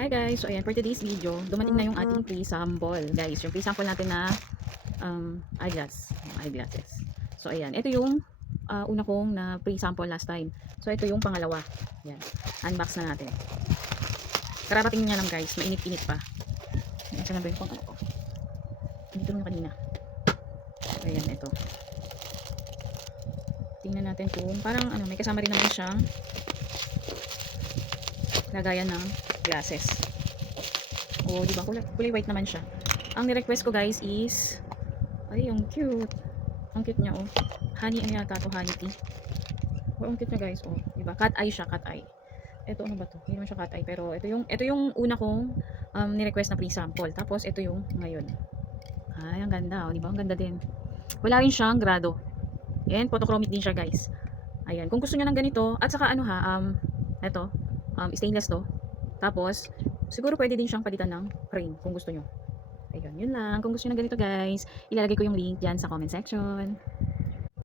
Hi guys! So ayan, for today's video, dumating na yung ating pre-sample. Guys, yung pre-sample natin na eyeglasses. So ayan, ito yung una kong na pre-sample last time. So ito yung pangalawa. Ayan, unbox na natin. Kararating niya lang guys, mainit-init pa. Ito na ba yung pang ano ko? Dito yung kanina. Ayan, ito. Tingnan natin kung parang ano, may kasama rin naman siyang lagayan ng glasses. Oh, di ba? Kulay white naman siya. Ang ni-request ko guys is ay, ang cute. Ang cute niya oh. Honey ano yata to, honey tea. Oh, ang cute niya guys oh. Di ba? Cat eye siya, cat eye. Ito ano ba to? Hindi naman siya cat eye pero ito yung una kong ni-request na pre-sample. Tapos ito yung ngayon. Ay, ang ganda oh, di ba? Ang ganda din. Wala rin siyang grado. Yan, photochromic din siya guys. Ayan, kung gusto niyo ng ganito at saka ano ha, ito, stainless to. Tapos siguro pwede din siyang palitan ng frame kung gusto niyo. Ayun, yun lang. Kung gusto niyo ng ganito guys, ilalagay ko yung link dyan sa comment section.